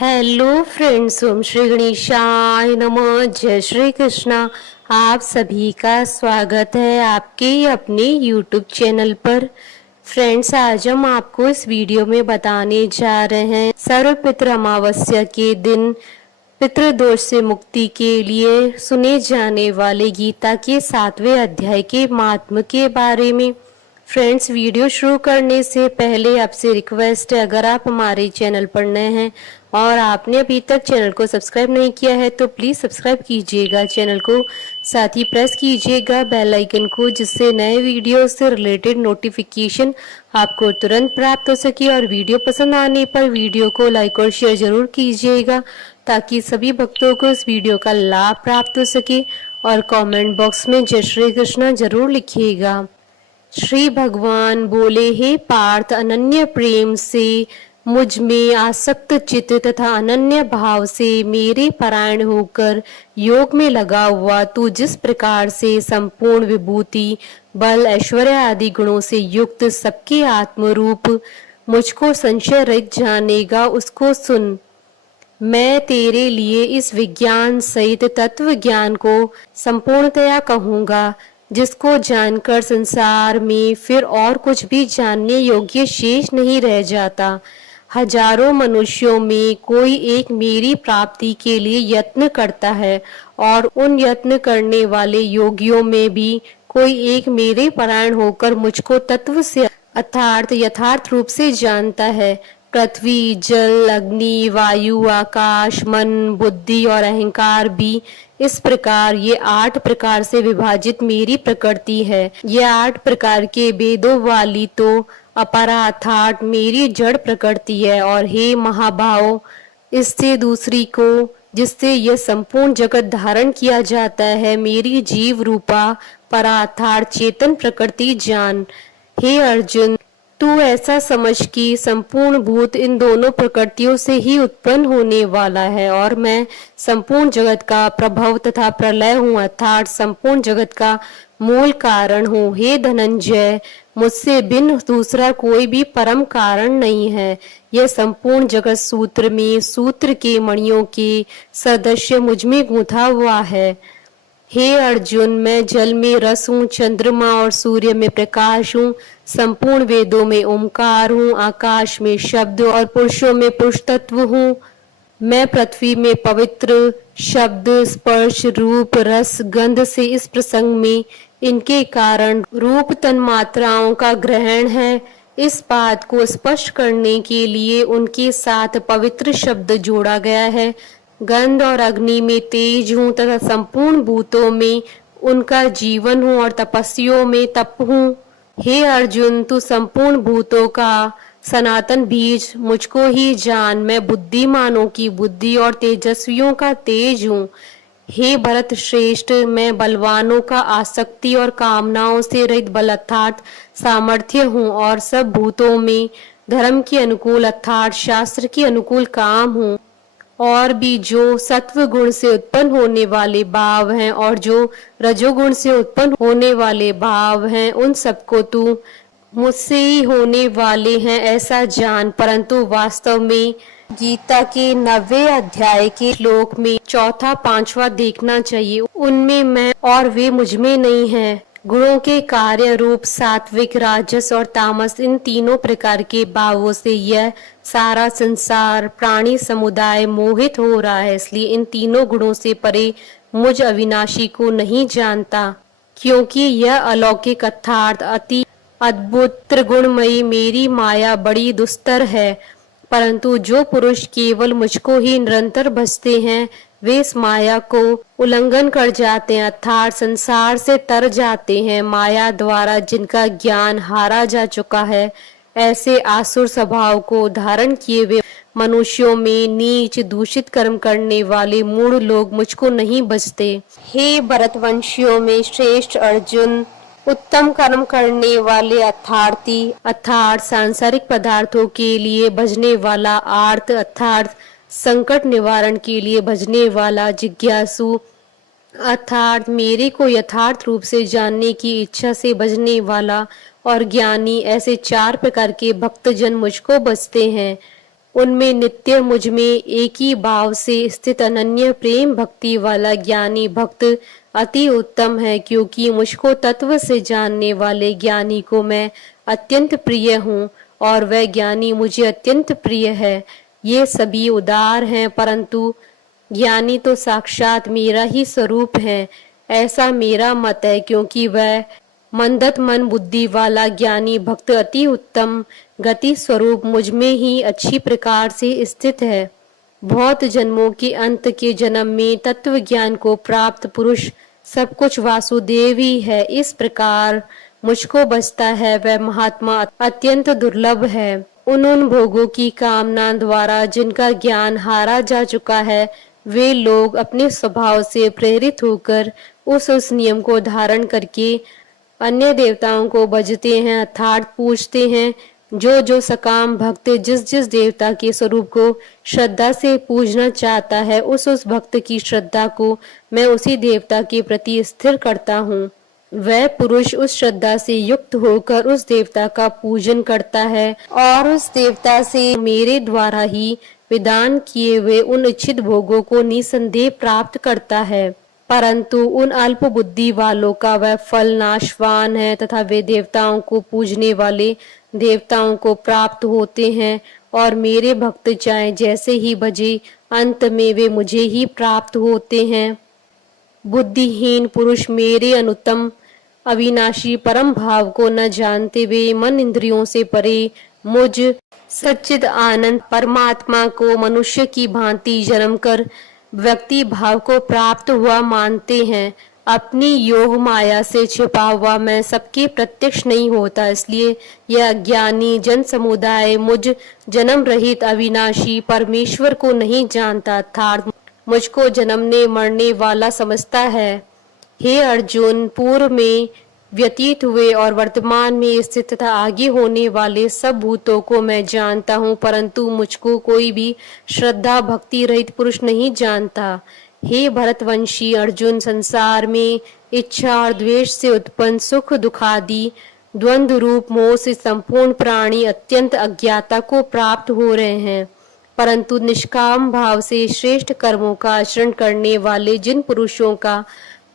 Hello friends, ओम श्री गणेशाय नमः। जय श्री कृष्णा। आप सभी का स्वागत है आपके अपने यूट्यूब चैनल पर। फ्रेंड्स, आज हम आपको इस वीडियो में बताने जा रहे हैं सर्वपितृ अमावस्या के दिन पितृदोष से मुक्ति के लिए सुने जाने वाले गीता के 7वें अध्याय के महात्म्य के बारे में। फ्रेंड्स, वीडियो शुरू करने से पहले आपसे रिक्वेस्ट है, अगर आप हमारे चैनल पर नए हैं और आपने अभी तक चैनल को सब्सक्राइब नहीं किया है तो प्लीज़ सब्सक्राइब कीजिएगा चैनल को, साथ ही प्रेस कीजिएगा बेल आइकन को, जिससे नए वीडियो से रिलेटेड नोटिफिकेशन आपको तुरंत प्राप्त हो सके। और वीडियो पसंद आने पर वीडियो को लाइक और शेयर जरूर कीजिएगा ताकि सभी भक्तों को इस वीडियो का लाभ प्राप्त हो सके। और कमेंट बॉक्स में जय श्री कृष्ण जरूर लिखिएगा। श्री भगवान बोले, हे पार्थ, अनन्य प्रेम से मुझ में आसक्त चित्त तथा अनन्य भाव से मेरे परायण होकर योग में लगा हुआ तू जिस प्रकार से संपूर्ण विभूति, बल, ऐश्वर्य आदि गुणों से युक्त सबके आत्मरूप मुझको संशय रहित जानेगा, उसको सुन। मैं तेरे लिए इस विज्ञान सहित तत्व ज्ञान को संपूर्णतया कहूँगा, जिसको जानकर संसार में फिर और कुछ भी जानने योग्य शेष नहीं रह जाता। हजारों मनुष्यों में कोई एक मेरी प्राप्ति के लिए यत्न करता है और उन यत्न करने वाले योगियों में भी कोई एक मेरे परायण होकर मुझको तत्व से अर्थात यथार्थ रूप से जानता है। पृथ्वी, जल, अग्नि, वायु, आकाश, मन, बुद्धि और अहंकार भी इस प्रकार ये 8 प्रकार से विभाजित मेरी प्रकृति है। ये 8 प्रकार के वेदों वाली तो अपरा अर्थात मेरी जड़ प्रकृति है। और हे महाभाव, इससे दूसरी को जिससे यह संपूर्ण जगत धारण किया जाता है, मेरी जीव रूपा परा अर्थात चेतन प्रकृति जान। हे अर्जुन, तू ऐसा समझ कि संपूर्ण भूत इन दोनों प्रकृतियों से ही उत्पन्न होने वाला है और मैं संपूर्ण जगत का प्रभव तथा प्रलय हूँ, अर्थात संपूर्ण जगत का मूल कारण हूँ। हे धनंजय, मुझसे भिन्न दूसरा कोई भी परम कारण नहीं है। यह संपूर्ण जगत सूत्र में सूत्र के मणियों के सदस्य मुझ में गूंथा हुआ है। हे अर्जुन, मैं जल में रस हूँ, चंद्रमा और सूर्य में प्रकाश हूँ, संपूर्ण वेदों में ओमकार हूँ, आकाश में शब्द और पुरुषों में पुरुष तत्व हूँ। मैं पृथ्वी में पवित्र शब्द, स्पर्श, रूप, रस, गंध से इस प्रसंग में इनके कारण रूप तन्मात्राओं का ग्रहण है। इस बात को स्पष्ट करने के लिए उनके साथ पवित्र शब्द जोड़ा गया है। गंध और अग्नि में तेज हूँ तथा संपूर्ण भूतों में उनका जीवन हूँ और तपस्वियों में तप हूँ। हे अर्जुन, तू संपूर्ण भूतों का सनातन बीज मुझको ही जान। मैं बुद्धिमानों की बुद्धि और तेजस्वियों का तेज हूँ। हे भरत श्रेष्ठ, मैं बलवानों का आसक्ति और कामनाओं से रहित बल अर्थात सामर्थ्य हूँ और सब भूतों में धर्म के अनुकूल अर्थात शास्त्र के अनुकूल काम हूँ। और भी जो सत्व गुण से उत्पन्न होने वाले भाव हैं और जो रजोगुण से उत्पन्न होने वाले भाव हैं, उन सबको तू मुझसे ही होने वाले हैं ऐसा जान। परंतु वास्तव में गीता के 9वें अध्याय के श्लोक में चौथा पांचवा देखना चाहिए। उनमें मैं और वे मुझ में नहीं है। गुणों के कार्य रूप सात्विक, राजस और तामस, इन तीनों प्रकार के भावों से यह सारा संसार प्राणी समुदाय मोहित हो रहा है। इसलिए इन तीनों गुणों से परे मुझ अविनाशी को नहीं जानता, क्योंकि यह अलौकिक अर्थात अति अद्भुत त्रिगुणमयी मेरी माया बड़ी दुस्तर है। परंतु जो पुरुष केवल मुझको ही निरंतर भजते हैं, वे इस माया को उल्लंघन कर जाते हैं अर्थात संसार से तर जाते हैं। माया द्वारा जिनका ज्ञान हारा जा चुका है, ऐसे आसुर स्वभाव को धारण किए हुए मनुष्यों में नीच दूषित कर्म करने वाले मूढ़ लोग मुझको नहीं भजते। हे भरतवंशियों में श्रेष्ठ अर्जुन, उत्तम कर्म करने वाले अर्थार्थी अर्थात सांसारिक पदार्थों के लिए भजने वाला, आर्त अर्थात संकट निवारण के लिए भजने वाला, जिज्ञासु अर्थात मेरे को यथार्थ रूप से जानने की इच्छा से भजने वाला और ज्ञानी, ऐसे 4 प्रकार के भक्तजन मुझको भजते हैं। उनमें नित्य मुझ में एक ही भाव से स्थित अनन्य प्रेम भक्ति वाला ज्ञानी भक्त अति उत्तम है, क्योंकि मुझको तत्व से जानने वाले ज्ञानी को मैं अत्यंत प्रिय हूँ और वह ज्ञानी मुझे अत्यंत प्रिय है। ये सभी उदार हैं, परंतु ज्ञानी तो साक्षात मेरा ही स्वरूप है, ऐसा मेरा मत है, क्योंकि वह मंदत मन बुद्धि वाला ज्ञानी भक्त अति उत्तम गति स्वरूप मुझ में ही अच्छी प्रकार से स्थित है। बहुत जन्मों के अंत के जन्म में तत्व ज्ञान को प्राप्त पुरुष सब कुछ वासुदेव ही है, इस प्रकार मुझको बचता है वह महात्मा अत्यंत दुर्लभ है। उन भोगों की कामना द्वारा जिनका ज्ञान हारा जा चुका है, वे लोग अपने स्वभाव से प्रेरित होकर उस नियम को धारण करके अन्य देवताओं को भजते हैं, अर्थात पूजते हैं। जो सकाम भक्त जिस जिस देवता के स्वरूप को श्रद्धा से पूजना चाहता है, उस भक्त की श्रद्धा को मैं उसी देवता के प्रति स्थिर करता हूँ। वह पुरुष उस श्रद्धा से युक्त होकर उस देवता का पूजन करता है और उस देवता से मेरे द्वारा ही विधान किए हुए उन इच्छित भोगों को निसंदेह प्राप्त करता है। परंतु उन अल्प बुद्धि वालों का वह फल नाशवान है तथा वे देवताओं को पूजने वाले देवताओं को प्राप्त होते हैं और मेरे भक्त चाहे जैसे ही भजे, अंत में वे मुझे ही प्राप्त होते हैं। बुद्धिहीन पुरुष मेरे अनुत्तम अविनाशी परम भाव को न जानते हुए मन इंद्रियों से परे मुझ सच्चिद आनंद परमात्मा को मनुष्य की भांति जन्म कर व्यक्ति भाव को प्राप्त हुआ मानते हैं। अपनी योग माया से छिपा हुआ मैं सबके प्रत्यक्ष नहीं होता, इसलिए यह अज्ञानी जन समुदाय मुझ जन्म रहित अविनाशी परमेश्वर को नहीं जानता, अर्थात मुझको जन्मने मरने वाला समझता है। हे अर्जुन, पूर्व में व्यतीत हुए और वर्तमान में स्थित तथा आगे होने वाले सब भूतों को मैं जानता हूँ, परंतु मुझको कोई भी श्रद्धा भक्ति रहित पुरुष नहीं जानता। हे भरतवंशी अर्जुन, संसार में इच्छा और द्वेष से उत्पन्न सुख दुखादि द्वंद्व रूप मोह से संपूर्ण प्राणी अत्यंत अज्ञाता को प्राप्त हो रहे हैं, परंतु निष्काम भाव से श्रेष्ठ कर्मों का आचरण करने वाले जिन पुरुषों का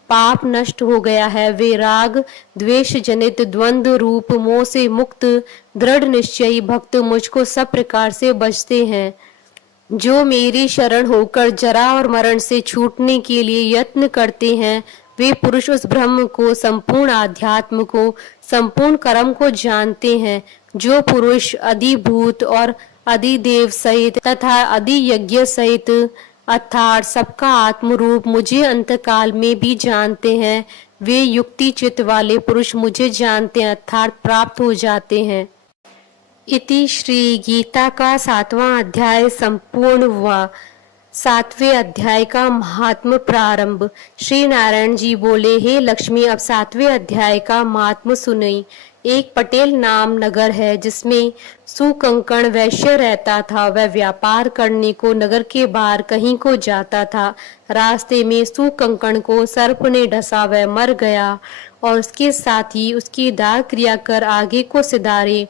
पाप नष्ट हो गया है, वे राग द्वेष जनित द्वंद्व रूप मोह से मुक्त दृढ़ निश्चयी भक्त मुझको सब प्रकार से बचते हैं। जो मेरी शरण होकर जरा और मरण से छूटने के लिए यत्न करते हैं, वे पुरुष उस ब्रह्म को, संपूर्ण आध्यात्म को, संपूर्ण कर्म को जानते हैं। जो पुरुष अधिभूत और अधिदेव सहित तथा अधि यज्ञ सहित अर्थात सबका आत्मरूप मुझे अंतकाल में भी जानते हैं, वे युक्ति चित्त वाले पुरुष मुझे जानते हैं, अर्थात प्राप्त हो जाते हैं। इति श्री गीता का 7वां अध्याय संपूर्ण हुआ। 7वें अध्याय का महात्म प्रारंभ। श्री नारायण जी बोले, हे लक्ष्मी, अब 7वें अध्याय का महात्म सुनई। एक पटेल नाम नगर है जिसमें सुकंकण वैश्य रहता था। वह व्यापार करने को नगर के बाहर कहीं को जाता था। रास्ते में सुकंकण को सर्प ने डसा, वह मर गया और उसके साथ ही उसकी दाह क्रिया कर आगे को सिधारे।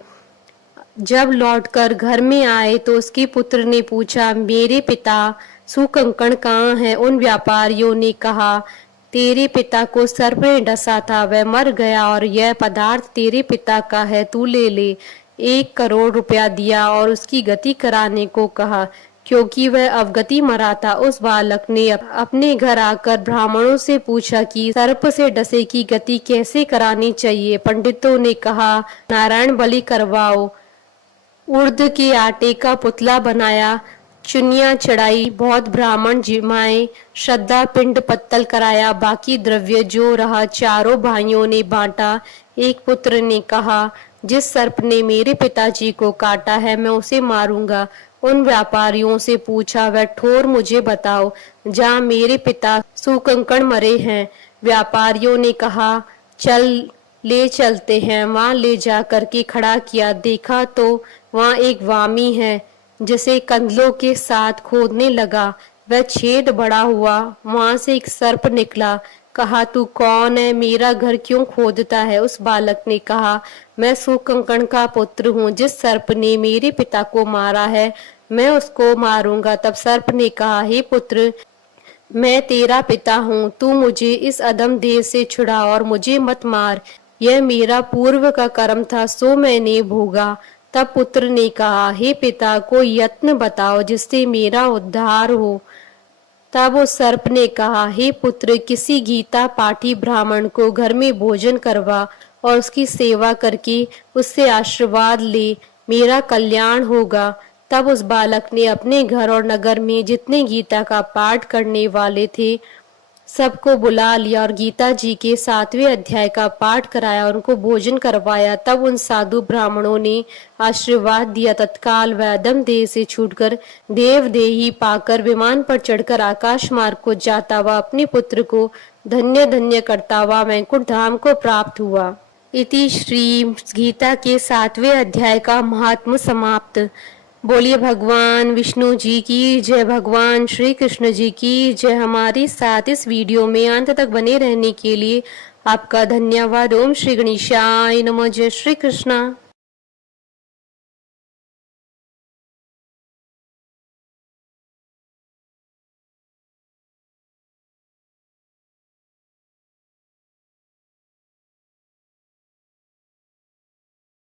जब लौटकर घर में आए तो उसके पुत्र ने पूछा, मेरे पिता सुकंकण कहाँ है? उन व्यापारियों ने कहा, तेरे पिता को सर्प ने डसा था, वह मर गया और यह पदार्थ तेरे पिता का है, तू ले ले। 1 करोड़ रुपया दिया और उसकी गति कराने को कहा। क्योंकि वह अवगति मरा था, उस बालक ने अपने घर आकर ब्राह्मणों से पूछा कि सर्प से डसे की गति कैसे करानी चाहिए। पंडितों ने कहा, नारायण बलि करवाओ। उर्द के आटे का पुतला बनाया, चुनिया चढ़ाई, बहुत ब्राह्मण जिमाए, श्रद्धा पिंड पत्तल कराया, बाकी द्रव्य जो रहा चारों भाइयों ने बांटा। एक पुत्र ने कहा, जिस सर्प ने मेरे पिताजी को काटा है मैं उसे मारूंगा। उन व्यापारियों से पूछा, वह ठोर मुझे बताओ जहाँ मेरे पिता सुकंकण मरे हैं। व्यापारियों ने कहा, चल ले चलते हैं। वहां ले जा करके खड़ा किया, देखा तो वहां एक वामी है जिसे कंदलों के साथ खोदने लगा। वह छेद बड़ा हुआ, वहां से एक सर्प निकला। कहा, तू कौन है? मेरा घर क्यों खोदता है? उस बालक ने कहा, मैं सुकंकण का पुत्र हूँ। जिस सर्प ने मेरे पिता को मारा है मैं उसको मारूंगा। तब सर्प ने कहा, हे पुत्र, मैं तेरा पिता हूँ, तू मुझे इस अधम देह से छुड़ा और मुझे मत मार। यह मेरा पूर्व का कर्म था, सो मैंने भोगा। तब पुत्र ने कहा, हे पिता, कोई यत्न बताओ जिससे मेरा उद्धार हो। तब उस सर्प ने कहा, हे पुत्र, किसी गीता पाठी ब्राह्मण को घर में भोजन करवा और उसकी सेवा करके उससे आशीर्वाद ले, मेरा कल्याण होगा। तब उस बालक ने अपने घर और नगर में जितने गीता का पाठ करने वाले थे सबको बुला लिया और गीता जी के 7वें अध्याय का पाठ कराया, उनको भोजन करवाया। तब उन साधु ब्राह्मणों ने आशीर्वाद दिया। तत्काल वह अधम देह से छूटकर देव देही पाकर विमान पर चढ़कर आकाश मार्ग को जाता हुआ अपने पुत्र को धन्य धन्य करता हुआ वैकुंठ धाम को प्राप्त हुआ। इति श्री गीता के 7वें अध्याय का महात्म समाप्त। बोलिए भगवान विष्णु जी की जय, भगवान श्री कृष्ण जी की जय। हमारे साथ इस वीडियो में अंत तक बने रहने के लिए आपका धन्यवाद। ओम श्री गणेशाय नमः। जय श्री कृष्णा।